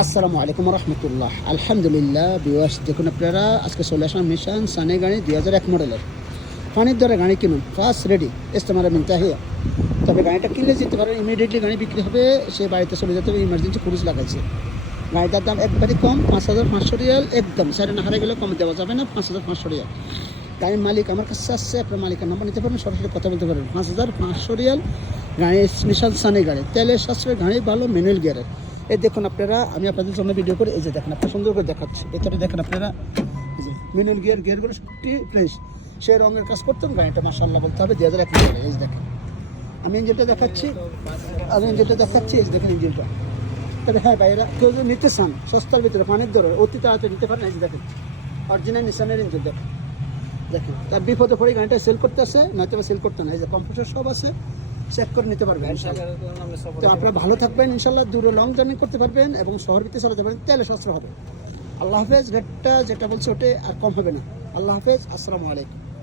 আসসালামু আলাইকুম রহমতুল্লাহ। আলহামদুলিল্লাহ বিওয়ার্স, দেখুন আপনারা আজকে চলে আসলাম নিশান সানি গাড়ি 2001 মডেলের পানির দরে গাড়ি কিনুন, ফার্স্ট রেডি ইস্তেমারা মিন তাহিয়া। তবে গাড়িটা কিনলে যেতে পারেন, ইমিডিয়েটলি গাড়ি বিক্রি হবে, সে বাড়িতে চলে যেতে হবে, ইমার্জেন্সি পুলিশ লাগাইছে। গাড়িটার দাম একবারই কম, 5,500 রিয়াল, একদম সাড়ে না হারে গেলে কম দেওয়া যাবে না, 5,500 রিয়াল। গাড়ির মালিক আমার কাছে আসছে, আপনার মালিকের নাম্বার নিতে পারেন, সরাসরি কথা বলতে পারেন। 5,500 রিয়াল গাড়ি, নিশান সানি গাড়ি, তেলের সাশ্রয়, গাড়ি ভালো, ম্যানুয়াল গিয়ারের। এই দেখুন আপনারা, আমি আপনাদের জন্য ভিডিও করে এই যে দেখেন, আপনার সুন্দর করে দেখাচ্ছি। এটাতে দেখেন আপনারা এই যে ম্যানুয়াল গিয়ারগুলো সত্যি ফ্রেশ, সে রঙের কাজ করতাম। গাড়িটা মাশাআল্লাহ বলতে হবে 2001 মডেল। এই যে দেখেন, আমি ইঞ্জিনটা দেখাচ্ছি, এই যে দেখেন ইঞ্জিনটা। তবে হ্যাঁ ভাইয়েরা, কেউ যদি নিতে চান সস্তার ভিতরে পানির দরে অতি তাড়াতাড়ি নিতে পারেন। এই যে দেখেন অরিজিনাল নিশানের ইঞ্জিন, দেখেন দেখেন। তার বিপদে পড়ে গাড়িটা সেল করতে আসে, নয়তো সেল করতে না। এই যে কম্পিউটার সব আছে, চেক করে নিতে পারবেন। তো আপনারা ভালো থাকবেন ইনশাল্লাহ, দূরে লং জার্নি করতে পারবেন এবং শহর ভিতরে চালাতে পারবেন, তেলে সাশ্রয় হবে। আল্লাহ হাফেজ। রেটটা যেটা বলছে ওটা আর কম হবে না। আল্লাহ হাফেজ, আসসালামু আলাইকুম।